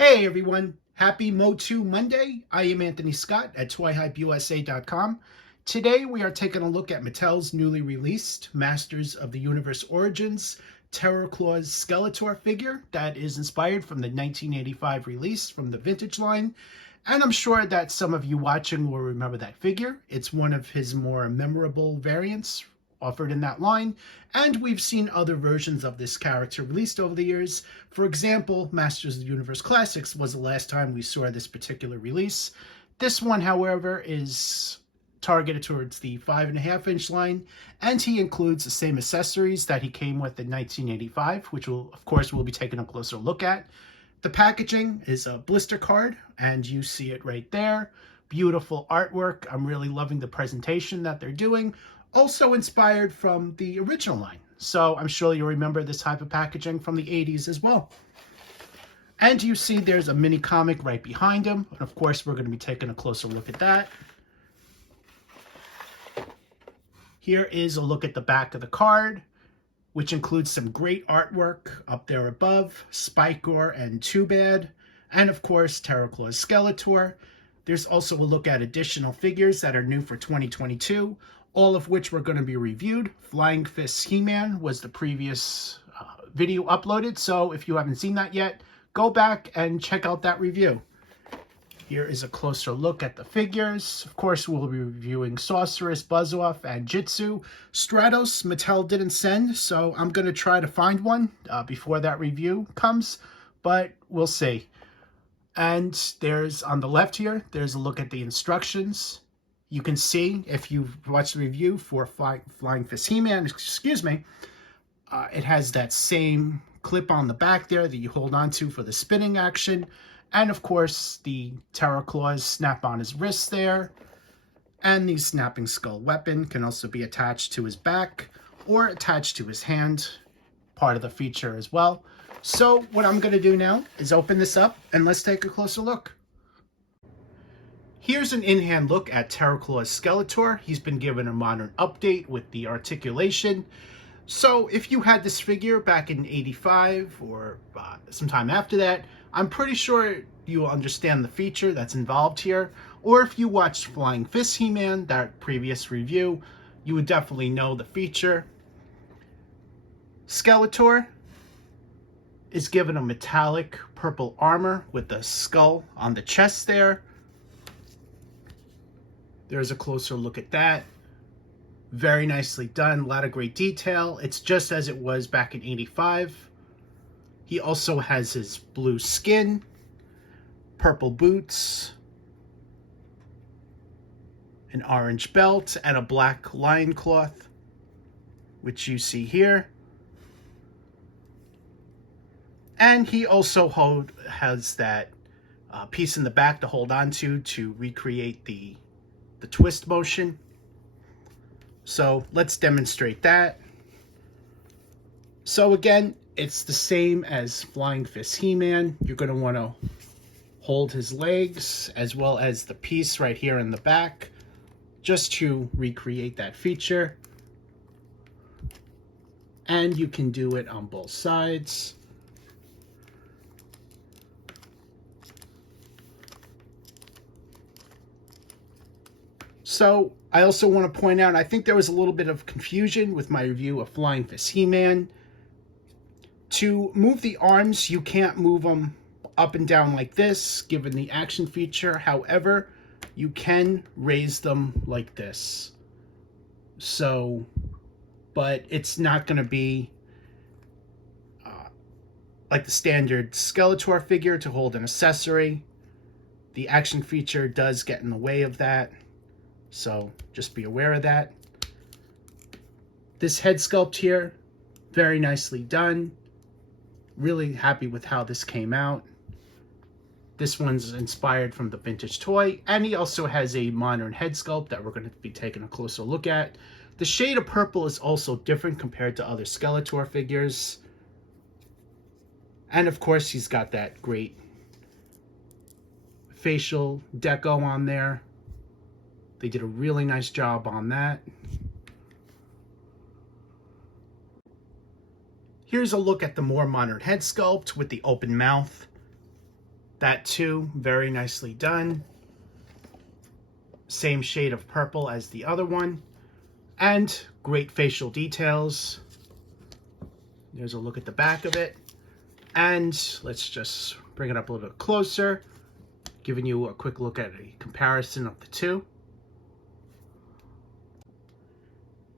Hey everyone, happy Motu Monday. I am Anthony Scott at toyhypeusa.com. Today we are taking a look at Mattel's newly released Masters of the Universe Origins Claws Skeletor figure that is inspired from the 1985 release from the vintage line. And I'm sure that some of you watching will remember that figure. It's one of his more memorable variants offered in that line, and we've seen other versions of this character released over the years. For example, Masters of the Universe Classics was the last time we saw this particular release. This one, however, is targeted towards the 5.5-inch line, and he includes the same accessories that he came with in 1985, which of course we'll be taking a closer look at. The packaging is a blister card, and you see it right there. Beautiful artwork. I'm really loving the presentation that they're doing. Also inspired from the original line. So I'm sure you'll remember this type of packaging from the 80s as well. And you see there's a mini comic right behind him. And of course, we're going to be taking a closer look at that. Here is a look at the back of the card, which includes some great artwork up there above, Spikor and Too Bad, and of course, Claws Skeletor. There's also a look at additional figures that are new for 2022, all of which we're going to be reviewed. Flying Fist He-Man was the previous video uploaded, so if you haven't seen that yet, go back and check out that review. Here is a closer look at the figures. Of course, we'll be reviewing Sorceress, Buzz-Off, and Jitsu. Stratos, Mattel didn't send, so I'm going to try to find one before that review comes, but we'll see. And there's, on the left here, there's a look at the instructions. You can see, if you've watched the review for Flying Fist He-Man, it has that same clip on the back there that you hold on to for the spinning action. And of course, the Terror Claws snap on his wrist there. And the snapping skull weapon can also be attached to his back or attached to his hand, part of the feature as well. So what I'm going to do now is open this up and let's take a closer look. Here's an in-hand look at Claws Skeletor. He's been given a modern update with the articulation. So if you had this figure back in '85 or sometime after that, I'm pretty sure you will understand the feature that's involved here. Or if you watched Flying Fist He-Man, that previous review, you would definitely know the feature. Skeletor is given a metallic purple armor with the skull on the chest there. There's a closer look at that. Very nicely done, a lot of great detail. It's just as it was back in '85. He also has his blue skin, purple boots, an orange belt, and a black lion cloth, which you see here. And he also has that piece in the back to hold on to recreate the twist motion. So let's demonstrate that. So again, it's the same as Flying Fist He-Man. You're going to want to hold his legs as well as the piece right here in the back just to recreate that feature. And you can do it on both sides. So I also want to point out, I think there was a little bit of confusion with my review of Flying Fist He-Man. To move the arms, you can't move them up and down like this, given the action feature. However, you can raise them like this. So, but it's not going to be like the standard Skeletor figure to hold an accessory. The action feature does get in the way of that. So just be aware of that. This head sculpt here, very nicely done. Really happy with how this came out. This one's inspired from the vintage toy, and he also has a modern head sculpt that we're going to be taking a closer look at. The shade of purple is also different compared to other Skeletor figures. And of course, he's got that great facial deco on there. They did a really nice job on that. Here's a look at the more modern head sculpt with the open mouth. That too, very nicely done. Same shade of purple as the other one. And great facial details. There's a look at the back of it. And let's just bring it up a little bit closer, giving you a quick look at a comparison of the two.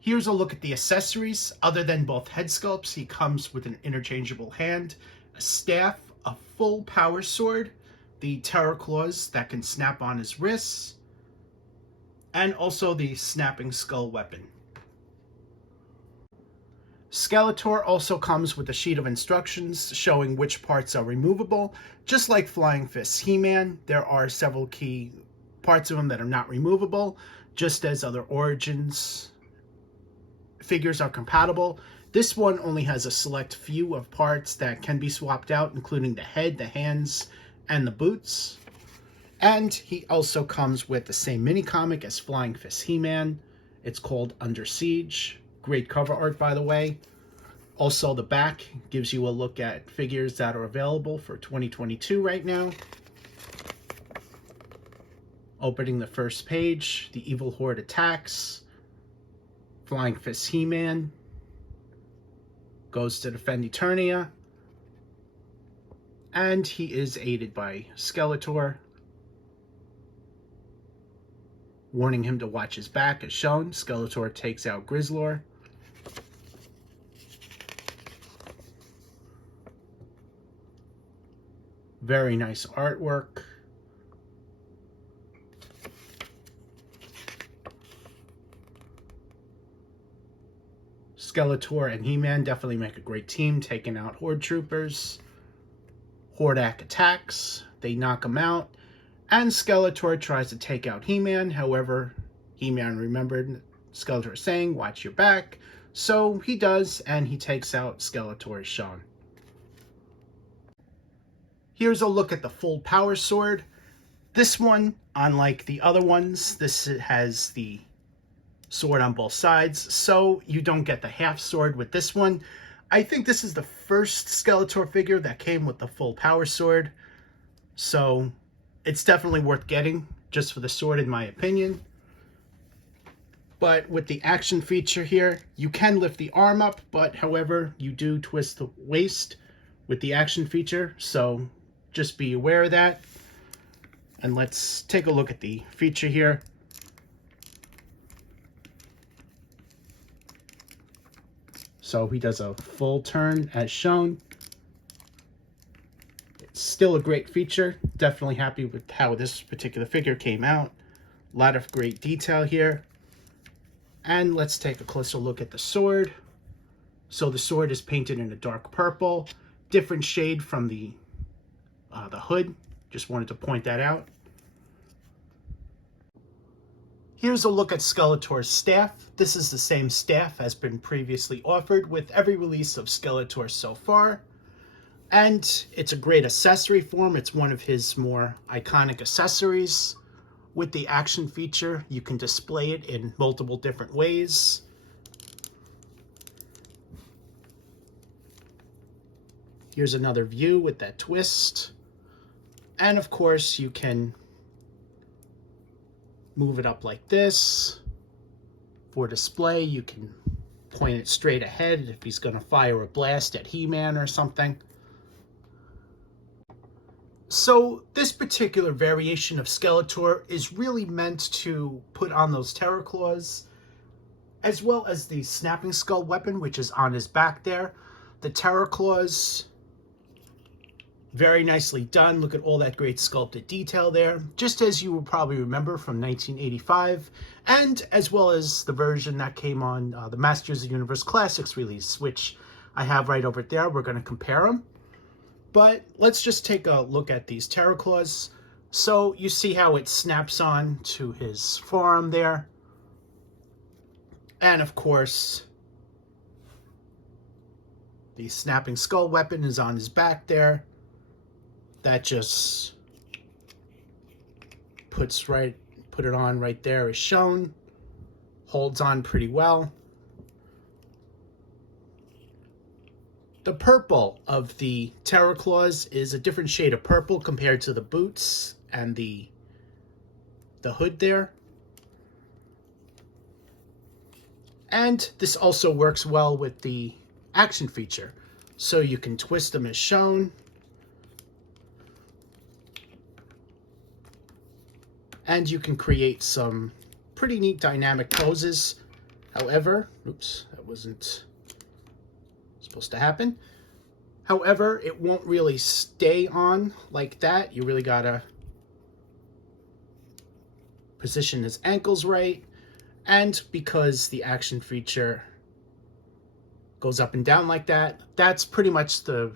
Here's a look at the accessories. Other than both head sculpts, he comes with an interchangeable hand, a staff, a full power sword, the Terror Claws that can snap on his wrists, and also the snapping skull weapon. Skeletor also comes with a sheet of instructions showing which parts are removable. Just like Flying Fist He-Man, there are several key parts of him that are not removable, just as other Origins figures are compatible. This one only has a select few of parts that can be swapped out, including the head, the hands, and the boots. And he also comes with the same mini comic as Flying Fist He-Man. It's called Under Siege. Great cover art, by the way. Also, the back gives you a look at figures that are available for 2022 right now. Opening the first page, the Evil Horde attacks. Flying Fist He-Man goes to defend Eternia. And he is aided by Skeletor, warning him to watch his back as shown. Skeletor takes out Grizzlor. Very nice artwork. Skeletor and He-Man definitely make a great team, taking out Horde troopers. Hordak attacks, they knock him out, and Skeletor tries to take out He-Man. However, He-Man remembered Skeletor saying, watch your back, so he does, and he takes out Skeletor as shown. Here's a look at the full power sword. This one, unlike the other ones, this has the sword on both sides, so you don't get the half sword with this one. I think this is the first Skeletor figure that came with the full power sword, so it's definitely worth getting just for the sword in my opinion. But with the action feature here, you can lift the arm up, but however, you do twist the waist with the action feature, so just be aware of that. And let's take a look at the feature here. So he does a full turn as shown. It's still a great feature. Definitely happy with how this particular figure came out. A lot of great detail here. And let's take a closer look at the sword. So the sword is painted in a dark purple, different shade from the hood. Just wanted to point that out. Here's a look at Skeletor's staff. This is the same staff as been previously offered with every release of Skeletor so far. And it's a great accessory for him. It's one of his more iconic accessories. With the action feature, you can display it in multiple different ways. Here's another view with that twist. And of course, you can move it up like this. For display, you can point it straight ahead if he's going to fire a blast at He-Man or something. So this particular variation of Skeletor is really meant to put on those Terror Claws, as well as the snapping skull weapon, which is on his back there. The Terror Claws, very nicely done. Look at all that great sculpted detail there, just as you will probably remember from 1985, and as well as the version that came on the Masters of the Universe Classics release, which I have right over there. We're going to compare them. But let's just take a look at these Terror Claws. So you see how it snaps on to his forearm there. And of course, the snapping skull weapon is on his back there. That just put it on right there as shown. Holds on pretty well. The purple of the Terror Claws is a different shade of purple compared to the boots and the hood there. And this also works well with the action feature. So you can twist them as shown. And you can create some pretty neat dynamic poses. However, oops, that wasn't supposed to happen. However, it won't really stay on like that. You really gotta position his ankles right. And because the action feature goes up and down like that, that's pretty much the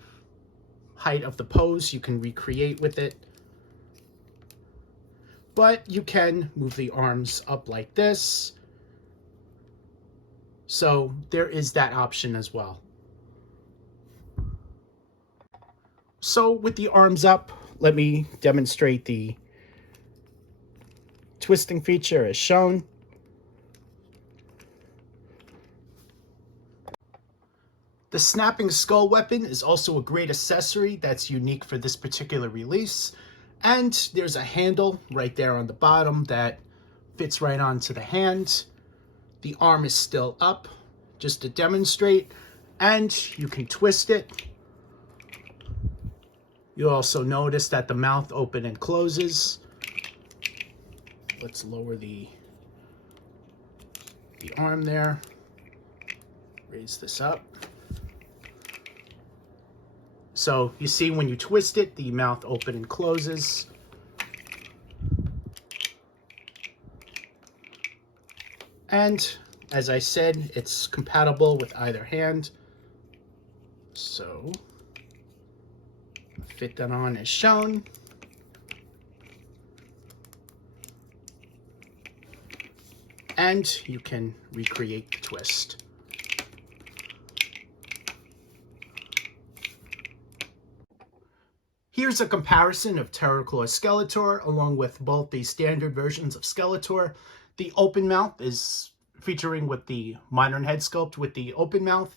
height of the pose you can recreate with it. But you can move the arms up like this. So there is that option as well. So with the arms up, let me demonstrate the twisting feature as shown. The snapping skull weapon is also a great accessory that's unique for this particular release. And there's a handle right there on the bottom that fits right onto the hand. The arm is still up, just to demonstrate, and you can twist it. You'll also notice that the mouth opens and closes. Let's lower the arm there. Raise this up. So you see when you twist it, the mouth opens and closes. And as I said, it's compatible with either hand. So fit that on as shown. And you can recreate the twist. Here's a comparison of Claws Skeletor along with both the standard versions of Skeletor. The open mouth is featuring with the modern head sculpt with the open mouth.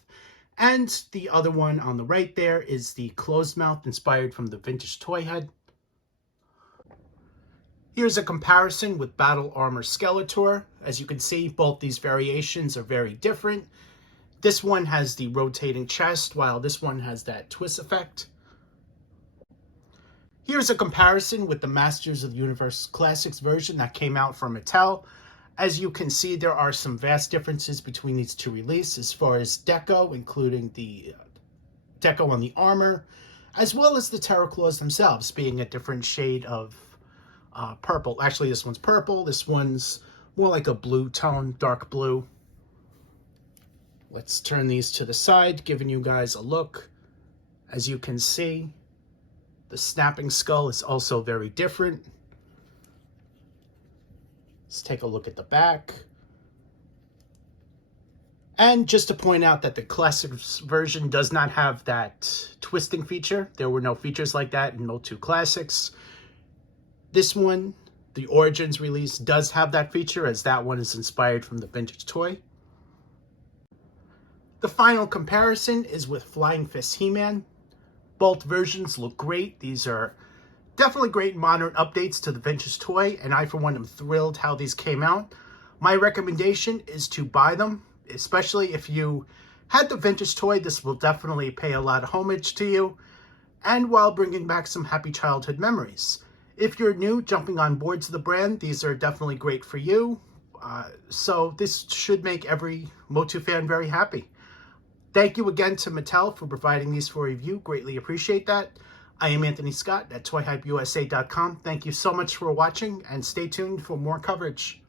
And the other one on the right there is the closed mouth inspired from the vintage toy head. Here's a comparison with Battle Armor Skeletor. As you can see, both these variations are very different. This one has the rotating chest, while this one has that twist effect. Here's a comparison with the Masters of the Universe Classics version that came out from Mattel. As you can see, there are some vast differences between these two releases as far as deco, including the deco on the armor, as well as the Terror Claws themselves being a different shade of purple. Actually, this one's purple. This one's more like a blue tone, dark blue. Let's turn these to the side, giving you guys a look. As you can see, the snapping skull is also very different. Let's take a look at the back. And just to point out that the Classics version does not have that twisting feature. There were no features like that in Motu Classics. This one, the Origins release, does have that feature, as that one is inspired from the vintage toy. The final comparison is with Flying Fist He-Man. Both versions look great. These are definitely great modern updates to the vintage toy, and I, for one, am thrilled how these came out. My recommendation is to buy them, especially if you had the vintage toy. This will definitely pay a lot of homage to you, and while bringing back some happy childhood memories. If you're new, jumping on board to the brand, these are definitely great for you. So this should make every Motu fan very happy. Thank you again to Mattel for providing these for review. Greatly appreciate that. I am Anthony Scott at ToyHypeUSA.com. Thank you so much for watching, and stay tuned for more coverage.